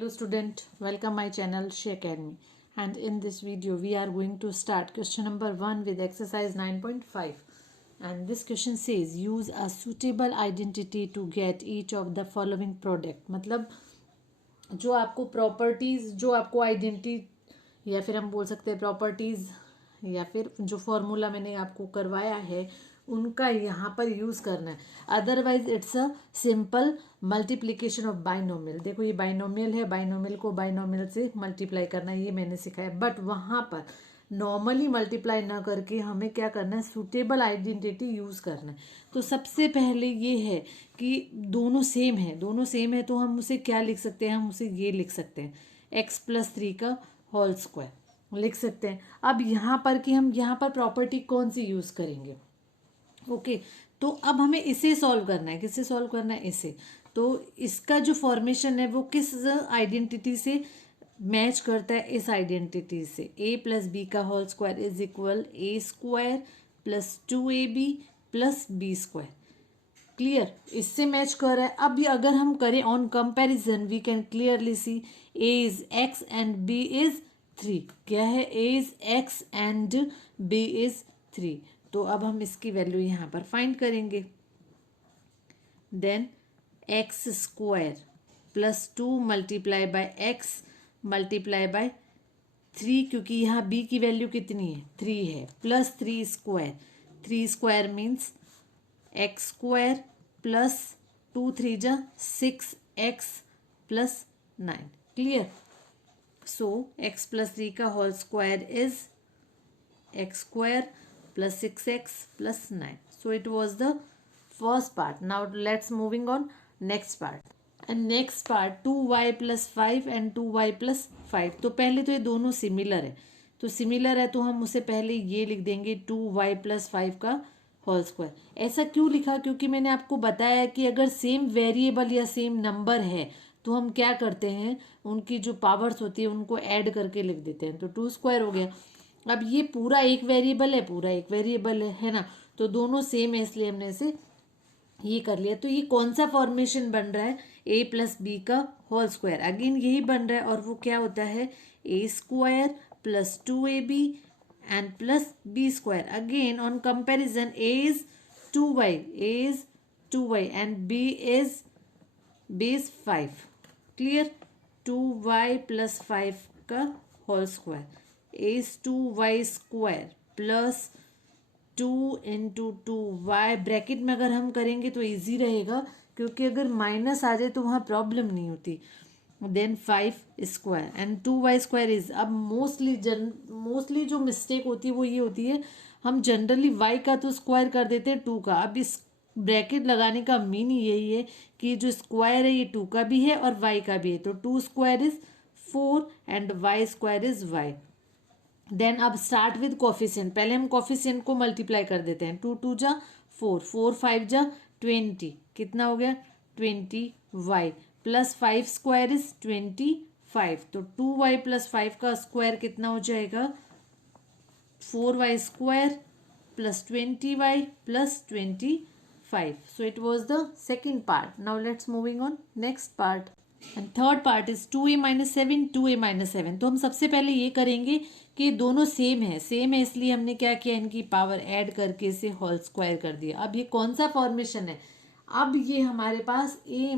Hello student, welcome my channel She Academy, and in this video we are going to start question number 1 with exercise 9.5, and this question says use a suitable identity to get each of the following product. मतलब जो आपको properties, जो आपको identity या फिर हम बोल सकते हैं प्रॉपर्टीज या फिर जो फॉर्मूला मैंने आपको करवाया है उनका यहाँ पर यूज़ करना है. Otherwise it's a simple multiplication of binomial. देखो ये बाइनोमियल है, बाइनोमियल को बाइनोमियल से मल्टीप्लाई करना है, ये मैंने सिखाया. बट वहाँ पर नॉर्मली मल्टीप्लाई ना करके हमें क्या करना है, सूटेबल आइडेंटिटी यूज़ करना है. तो सबसे पहले ये है कि दोनों सेम है, दोनों सेम है तो हम उसे क्या लिख सकते हैं, हम उसे ये लिख सकते हैं x+3 का होल स्क्वायर लिख सकते हैं. अब यहाँ पर कि हम यहाँ पर प्रॉपर्टी कौन सी यूज़ करेंगे. ओके तो अब हमें इसे सॉल्व करना है. किससे सॉल्व करना है, इसे. तो इसका जो फॉर्मेशन है वो किस आइडेंटिटी से मैच करता है, इस आइडेंटिटी से. a+b का whole square is equal a² + 2ab + b². Clear, इससे मैच कर रहा है. अब ये अगर हम करें on comparison we can clearly see a is x and b is 3. क्या है, a is x and b is 3. तो अब हम इसकी वैल्यू यहाँ पर फाइंड करेंगे. Then x² + 2 multiply by x multiply by 3, क्योंकि यहाँ b की वैल्यू कितनी है, 3 है, +3². 3² मीन्स x² + 2 3 जा 6x + 9. क्लियर. सो x+3 का whole square is x² + 6x + 9. So it was the first part. Now let's moving on next part. And next part 2y + 5 and 2y + 5. तो पहले तो ये दोनों सिमिलर है, तो सिमिलर है तो हम उसे पहले ये लिख देंगे 2y + 5 का होल स्क्वायर. ऐसा क्यों लिखा, क्योंकि मैंने आपको बताया कि अगर सेम वेरिएबल या सेम नंबर है तो हम क्या करते हैं, उनकी जो पावर्स होती है उनको ऐड करके लिख देते हैं. तो 2² हो गया. अब ये पूरा एक वेरिएबल है, पूरा एक वेरिएबल है ना, तो दोनों सेम है इसलिए हमने इसे ये कर लिया. तो ये कौन सा फॉर्मेशन बन रहा है, a + b का होल स्क्वायर. अगेन यही बन रहा है और वो क्या होता है, a² + 2ab and plus b². Again on comparison a is 2y and b is 5. Clear. 2y + 5 का whole square is 2y² + 2 × 2y. Bracket में अगर हम करेंगे तो इजी रहेगा, क्योंकि अगर माइनस आ जाए तो वहाँ प्रॉब्लम नहीं होती. Then 5² and 2y² is. अब मोस्टली जो मिस्टेक होती है वो ये होती है, हम जनरली y का तो स्क्वायर कर देते हैं 2 का. अब इस ब्रैकेट लगाने का मीनिंग यही है कि जो स्क्वायर है ये 2 का भी है और y का भी है, तो 2² is 4 and y² is y. Then अब स्टार्ट विद कोफिशिएंट. पहले हम कोफिशिएंट को मल्टीप्लाई कर देते हैं. 2 2 जा 4, 4 5 जा 20. कितना हो गया, 20y + 5² इज 25. तो 2y + 5 का स्क्वायर कितना हो जाएगा, 4y² + 20y + 25. So it was the second part. Now let's moving on next part. And third part is 2a - 7 2a - 7. तो हम सबसे पहले ये करेंगे कि दोनों सेम है, इसलिए हमने क्या किया, इनकी पावर ऐड करके इसे होल स्क्वायर कर दिया. अब ये कौन सा फॉर्मेशन है, अब ये हमारे पास a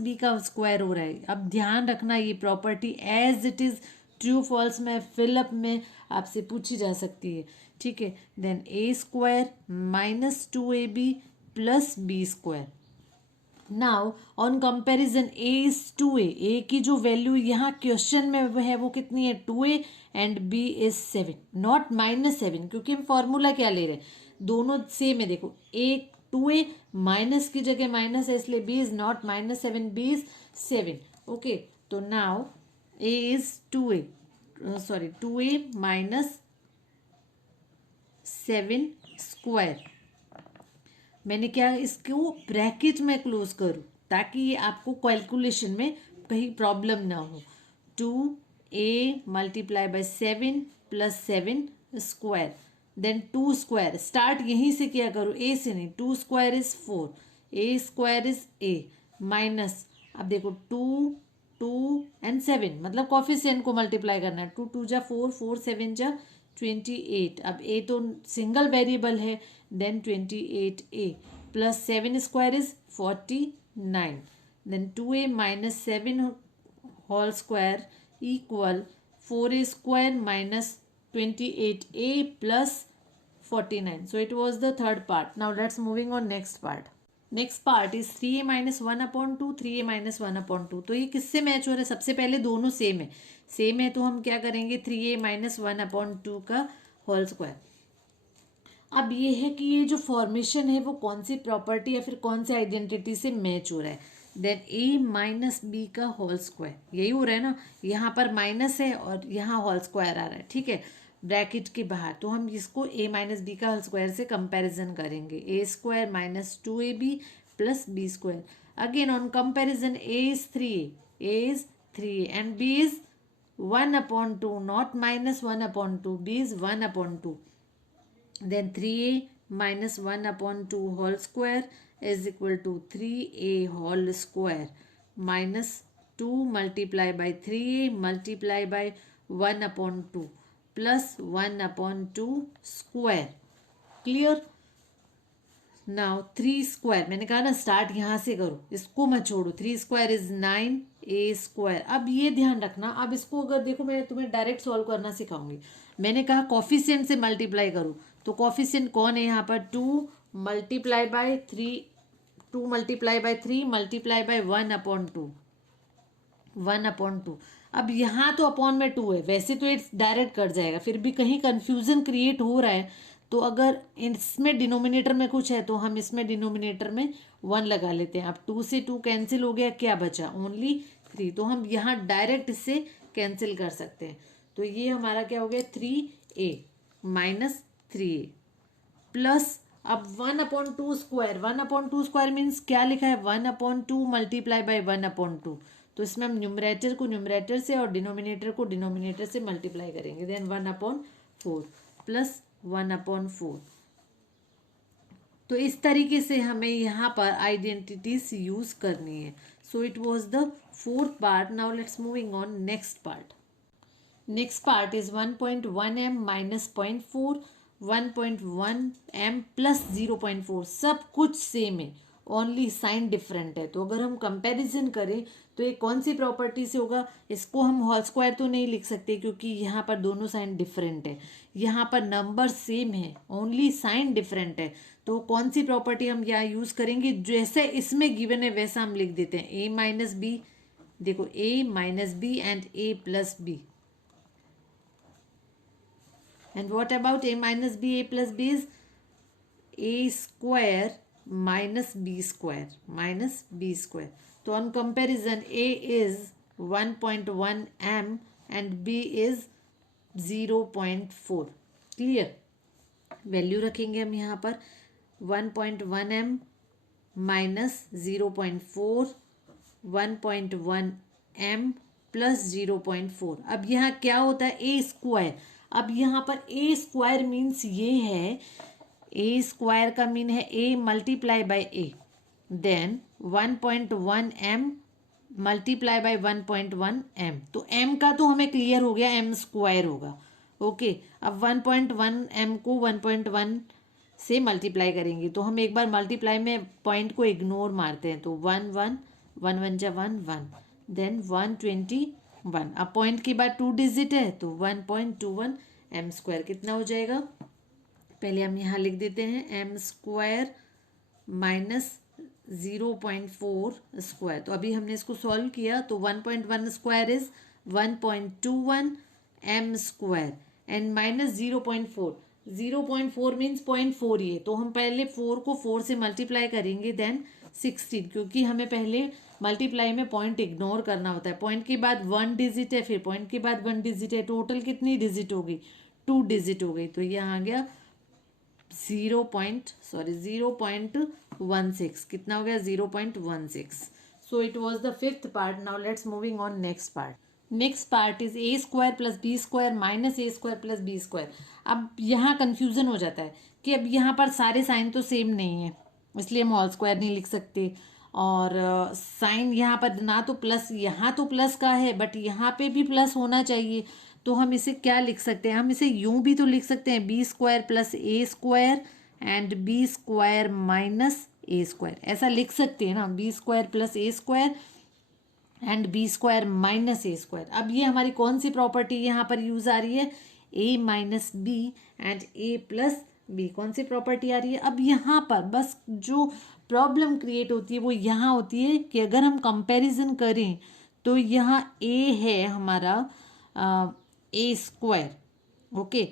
- b का स्क्वायर हो रहा है. अब ध्यान रखना ये property as it is true false में फिलअप में आपसे पूछी जा सकती है. ठीक है. Then a² - 2ab + b². Now on comparison a is 2a. a की जो वैल्यू यहाँ क्वेश्चन में है वो कितनी है, 2a and b is 7, not -7, क्योंकि हम फॉर्मूला क्या ले रहे हैं, दोनों सेम है. देखो a 2a माइनस की जगह माइनस है इसलिए b is not -7, b is 7. Okay तो now a is 2a 2a - 7². मैंने क्या इसको ब्रैकेट में क्लोज करूँ ताकि ये आपको कैलकुलेशन में कहीं प्रॉब्लम ना हो. 2a × 7 + 7². देन 2². स्टार्ट यहीं से किया करो, a से नहीं. 2² is 4, a² is a minus. अब देखो 2 2 एंड 7, मतलब कॉफिशिएंट को मल्टीप्लाई करना है। 2 2 जा 4, 4 7 जा 28। अब ए तो सिंगल वेरिएबल है, then 28a plus 7 square is 49, then 2a minus 7 whole square equal 4a square minus 28a plus 49. So it was the third part. Now let's moving on next part. Next part is 3a minus 1/2, 3a minus 1/2। तो ये किससे match हो रहा है? सबसे पहले दोनों same है, सेम है तो हम क्या करेंगे 3a माइनस 1/2 का होल स्क्वायर। अब ये है कि ये जो फॉर्मेशन है वो कौन सी प्रॉपर्टी या फिर कौन सी आइडेंटिटी से मैच हो रहा है। देन a माइनस बी का होल स्क्वायर, यही हो रहा है ना, यहाँ पर माइनस है और यहाँ होल स्क्वायर आ रहा है, ठीक है, ब्रैकेट के बाहर। तो हम इसको a माइनस बी का होल स्क्वायर से कंपैरिजन करेंगे, a square minus 2ab plus B square. Again on comparison a is 3a and b is 1/2, not minus 1/2, b is 1/2। then 3a minus 1/2 whole square is equal to 3a whole square minus 2 multiply by 3a multiply by 1/2 plus 1/2 square। Clear? Now 3 square, मैंने कहा ना start यहाँ से करो, इसको मत छोड़ो। 3 square is 9a square. अब ये ध्यान रखना, अब इसको अगर देखो मैं तुम्हें डायरेक्ट सॉल्व करना सिखाऊंगी। मैंने कहा कॉफिशिएंट से मल्टीप्लाई करो, तो कॉफिशिएंट कौन है यहाँ पर? 2 multiply by 3, 2 multiply by 3 multiply by 1/2, 1/2। अब यहाँ तो अपॉन में 2 है, वैसे तो इट्स डायरेक्ट कट जाएगा, फिर भी कहीं कंफ्यूजन क्रिएट हो रहा है, तो अगर इसमें डिनोमिनेटर में कुछ है तो हम इसमें डिनोमिनेटर में 1 लगा लेते हैं। अब 2 से 2 कैंसिल हो गया, क्या बचा? ओनली 3। तो हम यहाँ डायरेक्ट इससे कैंसिल कर सकते हैं। तो ये हमारा क्या हो गया? 3a माइनस 3a प्लस अब 1/2 स्क्वायर, 1/2 स्क्वायर मीन्स क्या लिखा है? 1/2 मल्टीप्लाई बाय 1/2। तो इसमें हम न्यूमरेटर को न्यूमरेटर से और डिनोमिनेटर को डिनोमिनेटर से मल्टीप्लाई करेंगे, देन 1/4 प्लस 1/4। तो इस तरीके से हमें यहाँ पर आइडेंटिटीज यूज करनी है। सो it was the fourth part. Now let's moving on next part. Next part is 1.1m minus 0.4, 1.1m plus 0.4। सब कुछ सेम है, ओनली साइन डिफरेंट है। तो अगर हम कंपैरिजन करें तो ये कौन सी प्रॉपर्टी से होगा? इसको हम होल स्क्वायर तो नहीं लिख सकते क्योंकि यहाँ पर दोनों साइन डिफरेंट है, यहाँ पर नंबर सेम है, ओनली साइन डिफरेंट है। तो कौन सी प्रॉपर्टी हम यहाँ यूज करेंगे? जैसे इसमें गिवन है वैसा हम लिख देते हैं, a माइनस बी। देखो a minus B and a plus B. And what about a minus b? A plus b is a square minus b square minus b square. So on comparison, a is 1.1m and b is 0.4. Clear? Value रखेंगे हम यहाँ पर 1.1m minus 0.4, 1.1m plus 0.4। अब यहाँ क्या होता है? a square. अब यहाँ पर a स्क्वायर मीन्स ये है, a स्क्वायर का मीन है a multiply by a, then 1.1m multiply by 1.1m। तो m का तो हमें क्लियर हो गया, m स्क्वायर होगा। ओके, अब 1.1m को 1.1 से मल्टीप्लाई करेंगे, तो हम एक बार मल्टीप्लाई में पॉइंट को इग्नोर मारते हैं, तो 1 1 1 1 जा 1 1, देन 121। अब पॉइंट के बाद 2 डिजिट है तो 1.21 m स्क्वायर कितना हो जाएगा? पहले हम यहाँ लिख देते हैं m स्क्वायर माइनस 0.4 स्क्वायर। तो अभी हमने इसको सॉल्व किया, तो 1.1 square is 1.21 m square and minus 0.4, 0.4 means 0.4 ही है, तो हम पहले 4 को 4 से मल्टीप्लाई करेंगे, देन 16, क्योंकि हमें पहले मल्टीप्लाई में पॉइंट इग्नोर करना होता है। पॉइंट के बाद 1 डिजिट है, फिर पॉइंट के बाद 1 डिजिट है, टोटल कितनी डिजिट हो गई? 2 डिजिट हो गई। तो ये आ गया 0.16। कितना हो गया? 0.16। So it was the fifth part. Now let's moving on next part. Next part is a square plus B square minus a square plus B square. अब यहाँ कन्फ्यूजन हो जाता है कि अब यहाँ पर सारे साइन तो सेम नहीं है, इसलिए हम होल स्क्वायर नहीं लिख सकते, और साइन यहाँ पर ना तो प्लस, यहाँ तो प्लस का है बट यहाँ पे भी प्लस होना चाहिए। तो हम इसे क्या लिख सकते हैं, हम इसे यूं भी तो लिख सकते हैं B square plus A square and B square minus A square, ऐसा लिख सकते हैं ना, B square plus A square and B square minus A square. अब ये हमारी कौन सी प्रॉपर्टी यहाँ पर यूज आ रही है, A minus B and A plus B, कौन सी प्रॉपर्टी आ रही है। अब यहाँ पर बस जो प्रॉब्लम क्रिएट होती है वो यहाँ होती है कि अगर हम कंपैरिजन करें तो यहाँ ए है हमारा ए स्क्वायर, ओके,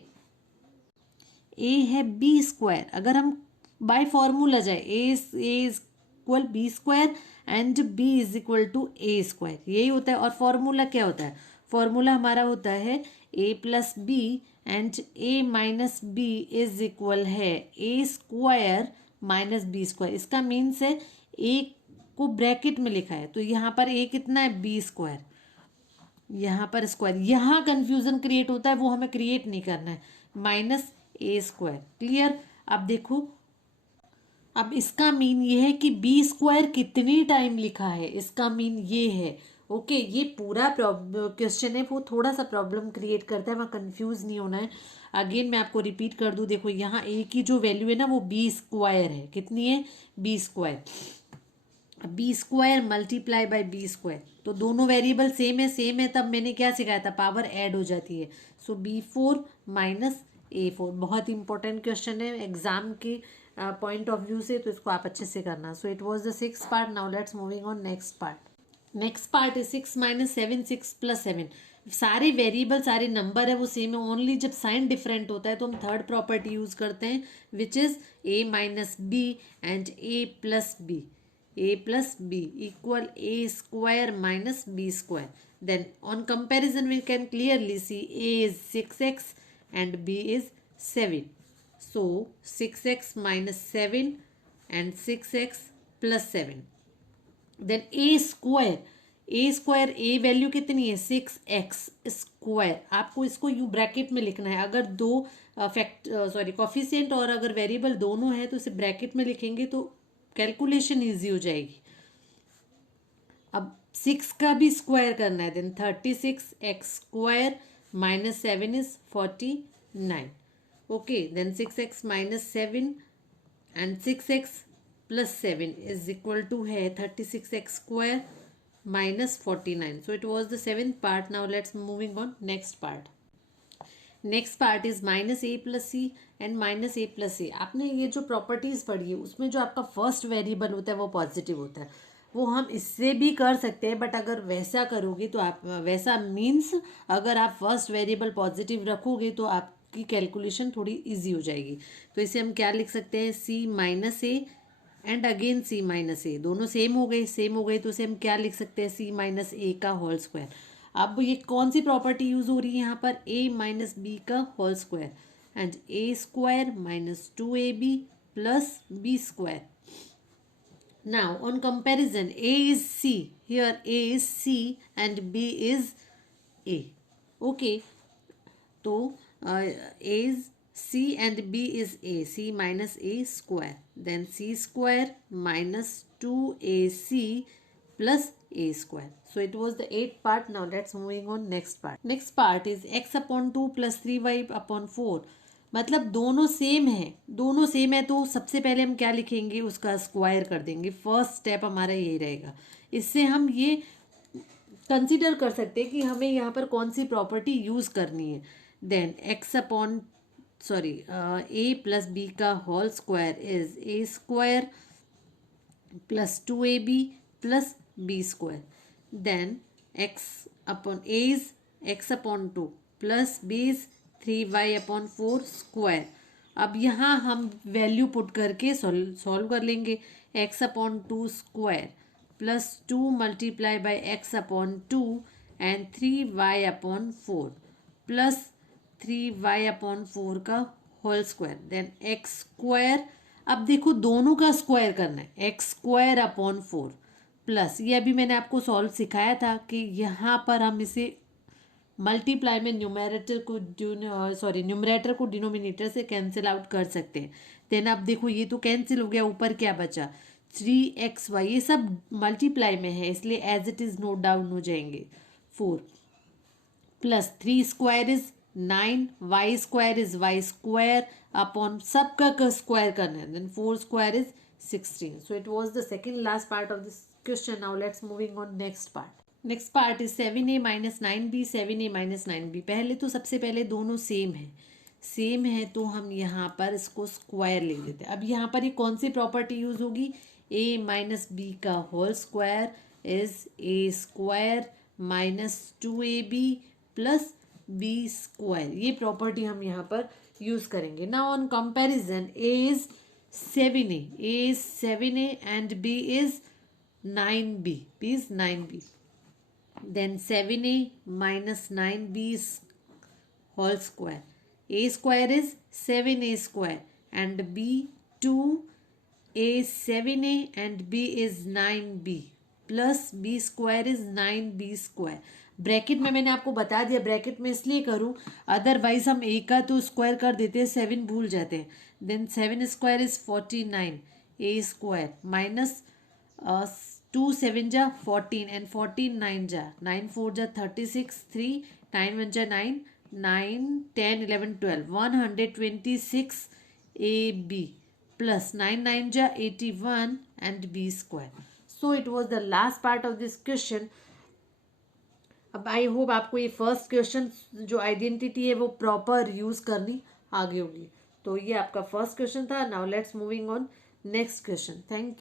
ए है बी स्क्वायर। अगर हम बाय फॉर्मूला जाए A equal B square and B is equal to A square, यही होता है। और फॉर्मूला क्या होता है, फॉर्मूला हमारा होता है A plus B and A minus B is equal है A square minus B square. इसका मीन्स है ए को ब्रैकेट में लिखा है तो यहाँ पर ए कितना है बी स्क्वायर, यहाँ पर स्क्वायर, यहाँ कंफ्यूजन क्रिएट होता है, वो हमें क्रिएट नहीं करना है, माइनस ए स्क्वायर। क्लियर। अब देखो, अब इसका मीन ये है कि बी स्क्वायर कितनी टाइम लिखा है, इसका मीन ये है। ओके, ये पूरा क्वेश्चन है वो थोड़ा सा प्रॉब्लम क्रिएट करता है, वहाँ कंफ्यूज नहीं होना है। अगेन मैं आपको रिपीट कर दूँ, देखो यहाँ ए की जो वैल्यू है ना वो बी स्क्वायर है, कितनी है B square, B square multiply by B square, तो दोनों वेरिएबल सेम है तब मैंने क्या सिखाया था, पावर ऐड हो जाती है। सो B4 माइनस A4, बहुत इंपॉर्टेंट क्वेश्चन है एग्जाम के पॉइंट ऑफ व्यू से, तो इसको आप अच्छे से करना। So it was the 6th part, now let's moving on next part. Next part is 6 minus 7, 6 plus 7। सारे वेरिएबल सारे नंबर है वो सेम है, ओनली जब साइन डिफरेंट होता है तो हम थर्ड प्रॉपर्टी यूज करते हैं which is A minus B and A plus B, a plus b equal a square minus b square. Then on comparison we can clearly see a is 6x and b is 7. So 6x minus 7 and 6x plus 7. Then a square a value कितनी है 6x square, आपको इसको you bracket में लिखना है। अगर दो coefficient और अगर वेरिएबल दोनों है तो इसे ब्रैकेट में लिखेंगे तो कैलकुलेशन इजी हो जाएगी। अब 6 का भी स्क्वायर करना है, then 36x square minus 7 is 49। Okay, then 6x minus 7 and 6x plus 7 is equal to है 36x square minus 49। So it was the 7th part. Now let's moving on next part. Next part is minus A plus C and minus A plus C. आपने ये जो properties पढ़ी है उसमें जो आपका first variable होता है वो पॉजिटिव होता है, वो हम इससे भी कर सकते हैं बट अगर वैसा करोगे तो आप वैसा मीन्स अगर आप फर्स्ट वेरिएबल पॉजिटिव रखोगे तो आपकी कैलकुलेशन थोड़ी इजी हो जाएगी। तो इसे हम क्या लिख सकते हैं, C minus A and again C minus A, दोनों सेम हो गए तो इसे हम क्या लिख सकते हैं, सी माइनस ए का होल स्क्वायर। अब ये कौन सी प्रॉपर्टी यूज हो रही है यहाँ पर, a माइनस बी का whole square and A square minus 2ab plus B square. Now on comparison a is c, here a is c and b is a। Okay, तो a is c and b is a, c minus a square, then c square minus 2ac plus a square. So it was the 8th part. Now let's moving on next part. Next part is x upon 2 plus 3y upon 4. मतलब दोनों same है तो सबसे पहले हम क्या लिखेंगे, उसका स्क्वायर कर देंगे। फर्स्ट स्टेप हमारा यही रहेगा। इससे हम ये कंसीडर कर सकते हैं कि हमें यहाँ पर कौन सी प्रॉपर्टी यूज करनी है। Then X upon A plus B का whole square is A square plus 2ab plus B square, then x upon a is x upon 2 plus b is 3y upon 4 square. अब यहाँ हम value put करके solve कर लेंगे। x upon 2 square plus 2 multiply by x upon 2 and 3y upon 4 plus 3y upon 4 का whole square, then x square. अब देखो दोनों का स्क्वायर करना है, एक्स स्क्वायर अपॉन 4 प्लस, ये अभी मैंने आपको सॉल्व सिखाया था कि यहाँ पर हम इसे मल्टीप्लाई में न्यूमरेटर को डिनोमिनेटर से कैंसिल आउट कर सकते हैं। देन अब देखो ये तो कैंसिल हो गया, ऊपर क्या बचा 3xy, ये सब मल्टीप्लाई में है इसलिए as it is note down हो जाएंगे. 4 plus 3 square is 9, Y square is Y square upon सबका स्क्वायर करना है, then 4 square is 16. So it was the second last part of this question. Now let's moving on next part. Next part is 7a minus 9b, 7a minus 9b. पहले तो सबसे पहले दोनों same है तो हम यहाँ पर इसको स्क्वायर ले लेते हैं. अब यहाँ पर ये कौन सी प्रॉपर्टी यूज होगी, a माइनस बी का whole square is a square minus 2ab plus B square. ये प्रॉपर्टी हम यहाँ पर यूज करेंगे. Now on comparison, a is 7a and b is 9b. b is 9b. Then 7a minus 9b is whole square. a square is 7a square and b 2a 7a and b is 9b plus b square is 9b square. Bracket में मैंने आपको बता दिया, bracket में इसलिए करूँ otherwise हम ए का तो स्क्वायर कर देते हैं, 7 भूल जाते हैं. Then 7 square is 49 A square minus 2 7 जा 14 एंड 14 9 जा 9 4 जा 36 3 9 1 जा 9 9 10 11 12 126 ए बी प्लस 9 9 जा 81 and B square. So it was the last part of this question. अब आई होप आपको ये फर्स्ट क्वेश्चन जो आइडेंटिटी है वो प्रॉपर यूज करनी आ गई होगी. तो ये आपका फर्स्ट क्वेश्चन था. Now let's moving on next question. Thank